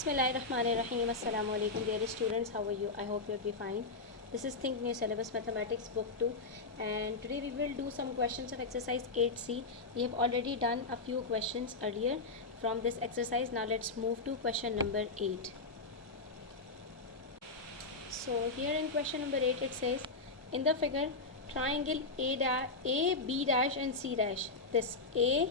Bismillahirrahmanirrahim. Assalamu alaikum dear students. How are you? I hope you'll be fine. This is Think New Syllabus Mathematics Book 2, and today we will do some questions of exercise 8C. We have already done a few questions earlier from this exercise. Now let's move to question number 8. So here in question number 8 it says, in the figure, triangle A, B dash and C dash. This A,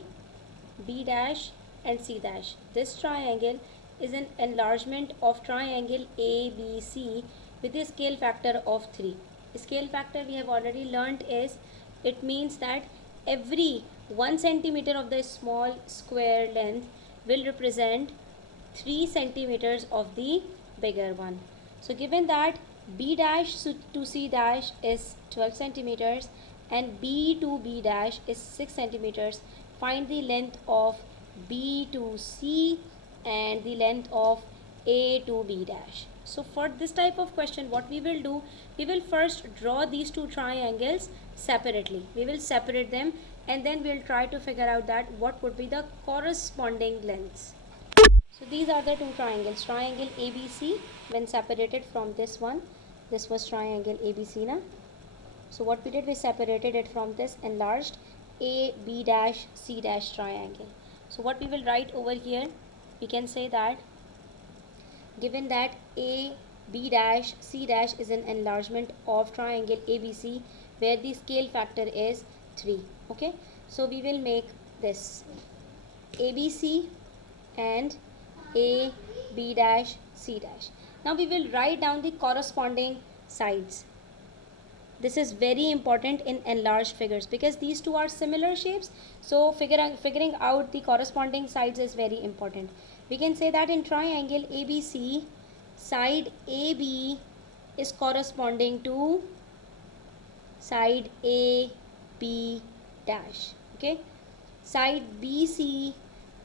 B dash and C dash. This triangle is an enlargement of triangle ABC with a scale factor of 3. Scale factor we have already learnt is, it means that every 1 centimeter of the small square length will represent 3 centimeters of the bigger one. So given that B dash to C dash is 12 centimeters and B to B dash is 6 centimeters, find the length of B to C and the length of A to B dash. So for this type of question, what we will do, we will first draw these two triangles separately. We will separate them and then we will try to figure out that what would be the corresponding lengths. So these are the two triangles. Triangle ABC, when separated from this one, this was triangle ABC na. So what we did, we separated it from this enlarged A, B dash, C dash triangle. So what we will write over here, we can say that given that A, B dash, C dash is an enlargement of triangle ABC where the scale factor is 3. Okay, so we will make this ABC and A, B dash, C dash. Now we will write down the corresponding sides. This is very important in enlarged figures because these two are similar shapes. So figuring out the corresponding sides is very important. We can say that in triangle ABC, side AB is corresponding to side AB dash. Okay, side BC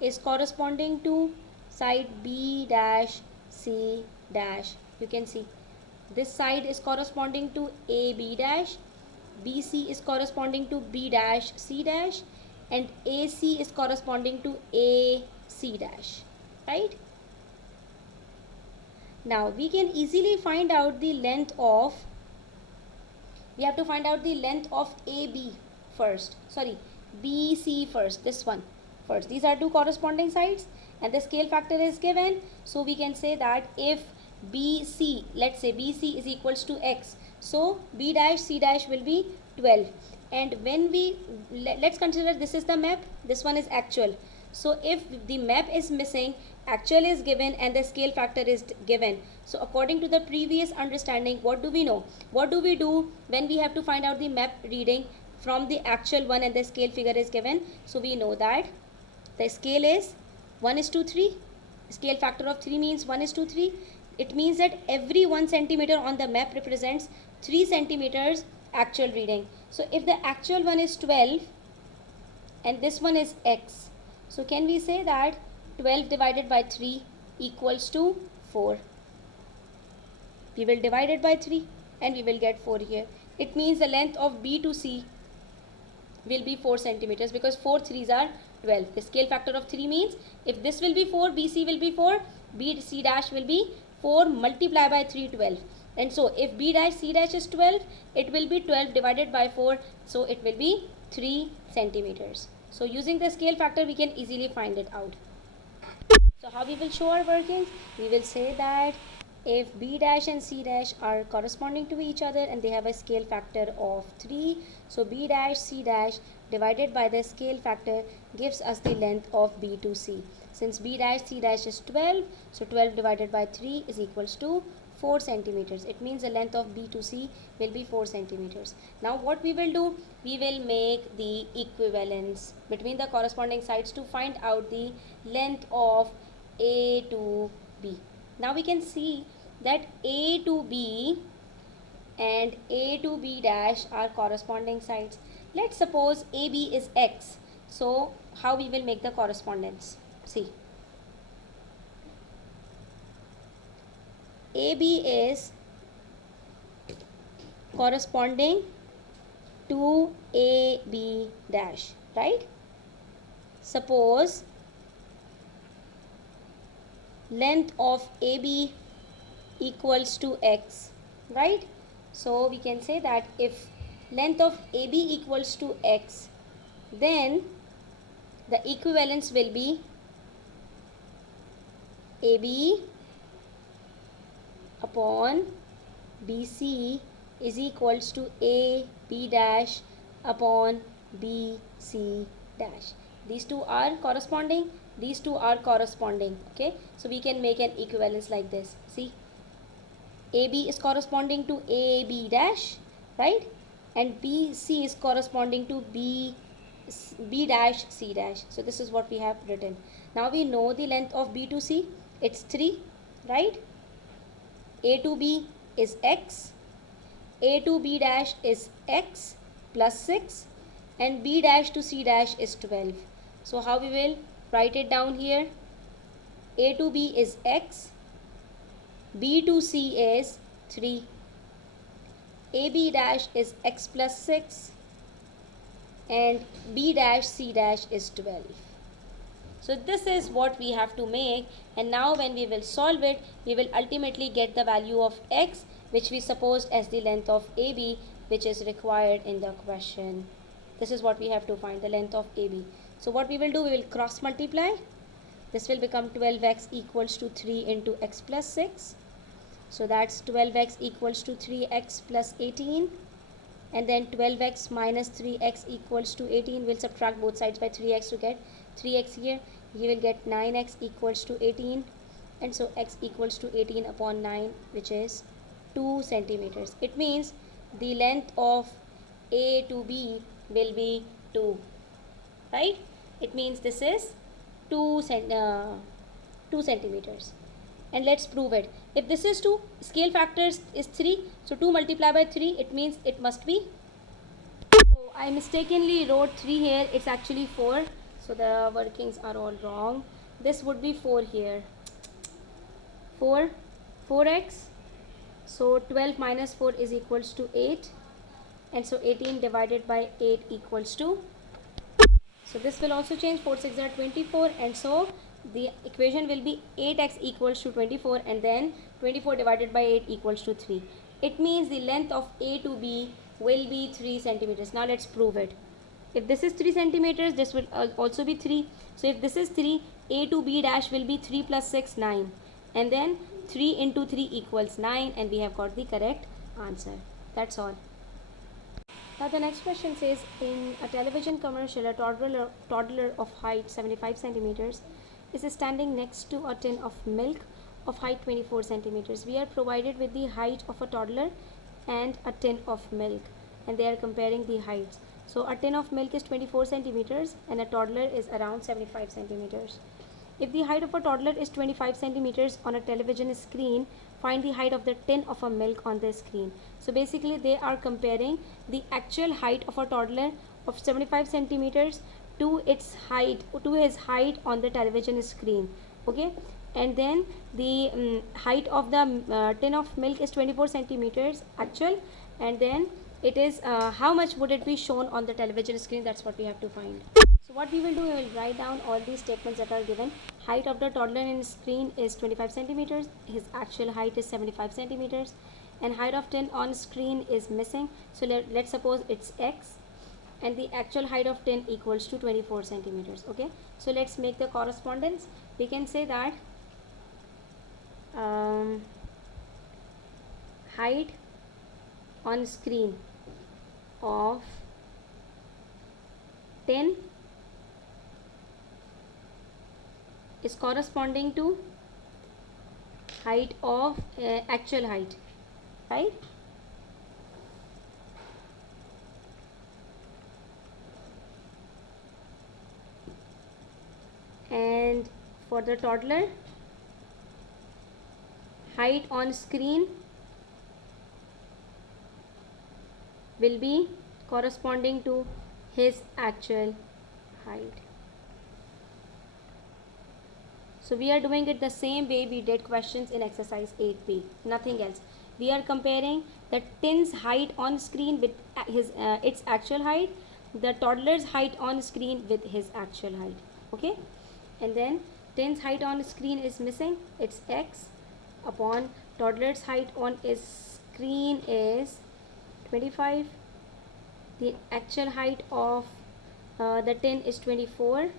is corresponding to side B dash C dash. You can see this side is corresponding to AB dash, BC is corresponding to B dash C dash, and AC is corresponding to AC dash, right? Now we can easily find out the length of, we have to find out the length of AB first, sorry, BC first, this one first. These are two corresponding sides and the scale factor is given. So we can say that if BC, let's say BC is equals to X, so B dash C dash will be 12. And when we, let's consider this is the map, this one is actual. So if the map is missing, actual is given and the scale factor is given. So according to the previous understanding, what do we know? What do we do when we have to find out the map reading from the actual one and the scale figure is given? So we know that the scale is 1:3. Scale factor of 3 means 1:3. It means that every 1 centimeter on the map represents 3 centimeters actual reading. So if the actual one is 12 and this one is X, so can we say that 12 divided by 3 equals to 4? We will divide it by 3 and we will get 4 here. It means the length of B to C will be 4 centimeters because 4 3s are 12. The scale factor of 3 means if this will be 4, BC will be 4, BC dash will be 4 multiplied by 3, 12. And so if B dash C dash is 12, it will be 12 divided by 4. So it will be 3 centimeters. So using the scale factor, we can easily find it out. So how we will show our workings? We will say that if B dash and C dash are corresponding to each other and they have a scale factor of 3, so B dash C dash divided by the scale factor gives us the length of B to C. Since B dash C dash is 12, so 12 divided by 3 is equals to 4 centimeters. It means the length of B to C will be 4 centimeters. Now what we will do, we will make the equivalence between the corresponding sides to find out the length of A to B. Now we can see that A to B and A to B dash are corresponding sides. Let's suppose AB is X. So how we will make the correspondence? See, AB is corresponding to AB dash, right? Suppose length of AB equals to x, right? So we can say that if length of AB equals to x, then the equivalence will be AB upon BC is equals to AB dash upon BC dash. These two are corresponding, these two are corresponding, okay? So we can make an equivalence like this. See, AB is corresponding to AB dash, right? And BC is corresponding to B dash C dash. So this is what we have written. Now we know the length of B to C, it's 3, right? A to B is x, A to B dash is x plus 6, and B dash to C dash is 12. So how we will write it down here? A to B is x, B to C is 3, AB dash is x plus 6, and B dash C dash is 12. So this is what we have to make, and now when we will solve it, we will ultimately get the value of x, which we supposed as the length of AB, which is required in the question. This is what we have to find, the length of AB. So what we will do, we will cross multiply. This will become 12x equals to 3 into x plus 6. So that's 12x equals to 3x plus 18. And then 12x minus 3x equals to 18. We'll subtract both sides by 3x to get 3x here. You will get 9x equals to 18. And so x equals to 18 upon 9, which is 2 centimeters. It means the length of A to B will be 2. Right? It means this is 2 centimeters. And let's prove it. If this is 2, scale factor is 3. So 2 multiplied by 3, it means it must be. Oh, I mistakenly wrote 3 here. It's actually 4. So the workings are all wrong. This would be 4 here. 4x. So 12 minus 4 is equals to 8. And so 18 divided by 8 equals to. So this will also change. 4 6 are 24. And so the equation will be 8x equals to 24, and then 24 divided by 8 equals to 3. It means the length of A to B will be 3 centimeters. Now let's prove it. If this is 3 centimeters, this will also be 3. So if this is 3, A to B dash will be 3 plus 6, 9. And then 3 into 3 equals 9, and we have got the correct answer. That's all. Now the next question says, in a television commercial, a toddler of height 75 centimeters is standing next to a tin of milk of height 24 centimeters. We are provided with the height of a toddler and a tin of milk, and they are comparing the heights. So a tin of milk is 24 centimeters and a toddler is around 75 centimeters. If the height of a toddler is 25 centimeters on a television screen, find the height of the tin of a milk on the screen. So basically they are comparing the actual height of a toddler of 75 centimeters to its height, to his height on the television screen. Okay, and then the height of the tin of milk is 24 centimeters actual, and then it is how much would it be shown on the television screen. That's what we have to find. So what we will do, we will write down all these statements that are given. Height of the toddler in screen is 25 centimeters, his actual height is 75 centimeters, and height of tin on screen is missing. So let's suppose it's x, and the actual height of 10 equals to 24 centimeters. Okay, so let's make the correspondence. We can say that height on screen of 10 is corresponding to height of actual height, right? And for the toddler, height on screen will be corresponding to his actual height. So we are doing it the same way we did questions in exercise 8b, nothing else. We are comparing the tin's height on screen with its actual height, the toddler's height on screen with his actual height. Okay, and then Tin's height on screen is missing, it's x, upon toddler's height on screen is 25. The actual height of the tin is 24,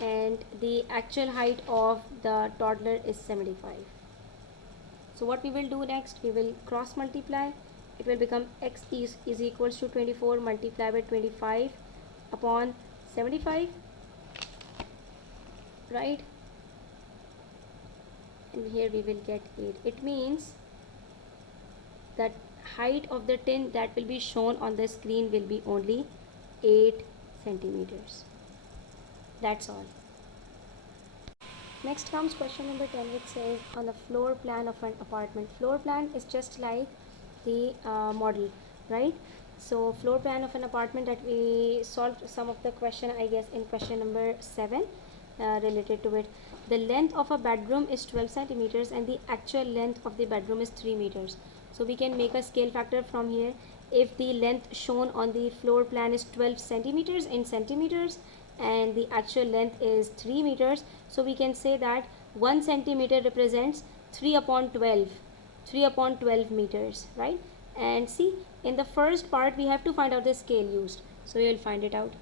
and the actual height of the toddler is 75. So what we will do next, we will cross multiply. It will become x is equals to 24 multiplied by 25 upon 75, right? And here we will get 8. It means that height of the tin that will be shown on the screen will be only 8 centimeters. That's all. Next comes question number 10, which says on the floor plan of an apartment. Floor plan is just like the model, right? So floor plan of an apartment, that we solved some of the question, I guess, in question number 7 related to it. The length of a bedroom is 12 centimeters and the actual length of the bedroom is 3 meters. So we can make a scale factor from here. If the length shown on the floor plan is 12 centimeters in centimeters and the actual length is 3 meters, so we can say that 1 centimeter represents 3 upon 12 meters, right? And see, in the first part we have to find out the scale used, so we will find it out.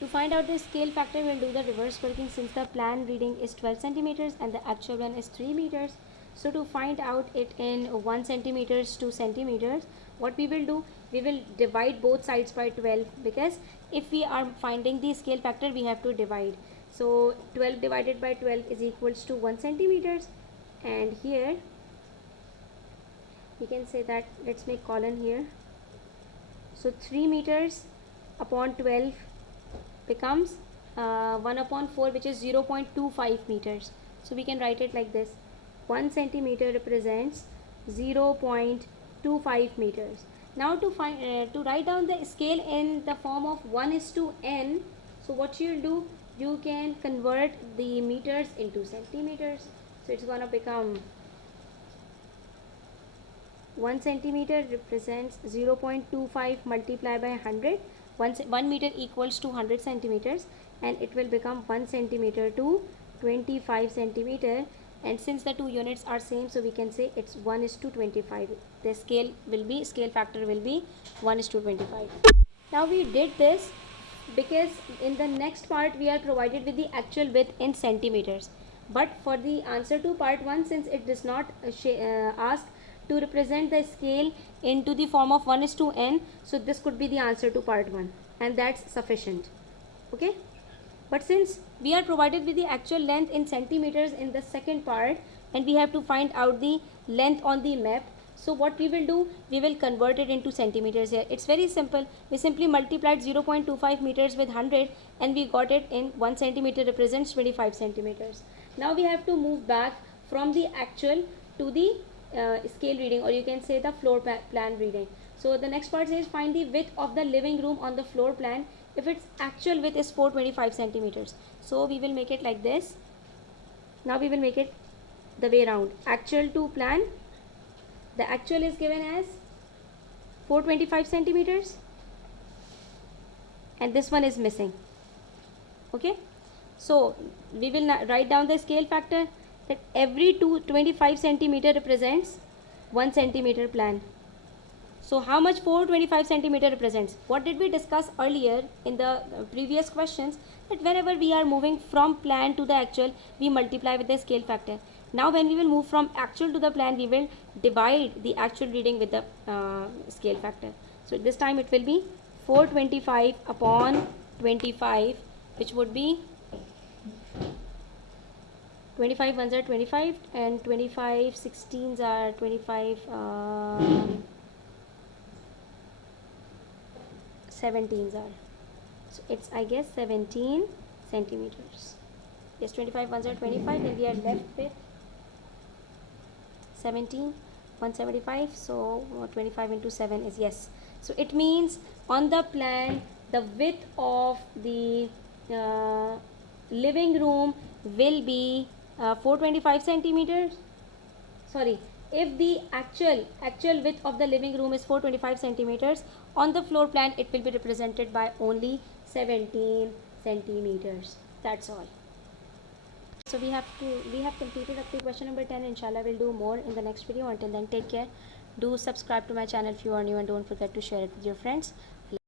To find out the scale factor, we will do the reverse working. Since the plan reading is 12 centimeters and the actual one is 3 meters, so to find out it in 1 centimeters to centimeters, what we will do, we will divide both sides by 12, because if we are finding the scale factor, we have to divide. So 12 divided by 12 is equals to 1 centimeters, and here we can say that, let's make column here. So 3 meters upon 12 becomes 1 upon 4, which is 0.25 meters. So we can write it like this: 1 centimeter represents 0.25 meters. Now to find to write down the scale in the form of 1:n, so what you will do, you can convert the meters into centimeters. So it's gonna become 1 centimeter represents 0.25 multiplied by 100. 1 meter equals to 100 centimeters, and it will become 1 centimeter to 25 centimeter. And since the two units are same, so we can say it's 1:25. The scale factor will be 1:25. Now we did this because in the next part we are provided with the actual width in centimeters, but for the answer to part 1, since it does not ask to represent the scale into the form of 1:n, so this could be the answer to part 1, and that's sufficient. Okay, but since we are provided with the actual length in centimeters in the second part, and we have to find out the length on the map, so what we will do, we will convert it into centimeters here. It's very simple. We simply multiplied 0.25 meters with 100, and we got it in 1 centimeter represents 25 centimeters. Now we have to move back from the actual to the scale reading, or you can say the floor plan reading. So the next part says find the width of the living room on the floor plan if its actual width is 425 centimeters. So we will make it like this. Now we will make it the way around. Actual to plan, the actual is given as 425 centimeters, and this one is missing. Okay, so we will write down the scale factor, that every 25 centimeter represents 1 centimeter plan. So how much 425 centimeter represents? What did we discuss earlier in the previous questions, that whenever we are moving from plan to the actual, we multiply with the scale factor. Now when we will move from actual to the plan, we will divide the actual reading with the scale factor. So this time it will be 425 upon 25, which would be 25 ones are 25, and 25 16s are 25 17s are, so it's, I guess, 17 centimeters. Yes, 25 ones are 25, and we are left with 17, 175, so 25 into 7 is, yes. So it means on the plan, the width of the living room will be 425 centimeters. Sorry, if the actual width of the living room is 425 centimeters, on the floor plan it will be represented by only 17 centimeters. That's all. So we have completed up to question number 10. Inshallah, we'll do more in the next video. Until then, take care. Do subscribe to my channel if you are new, and don't forget to share it with your friends.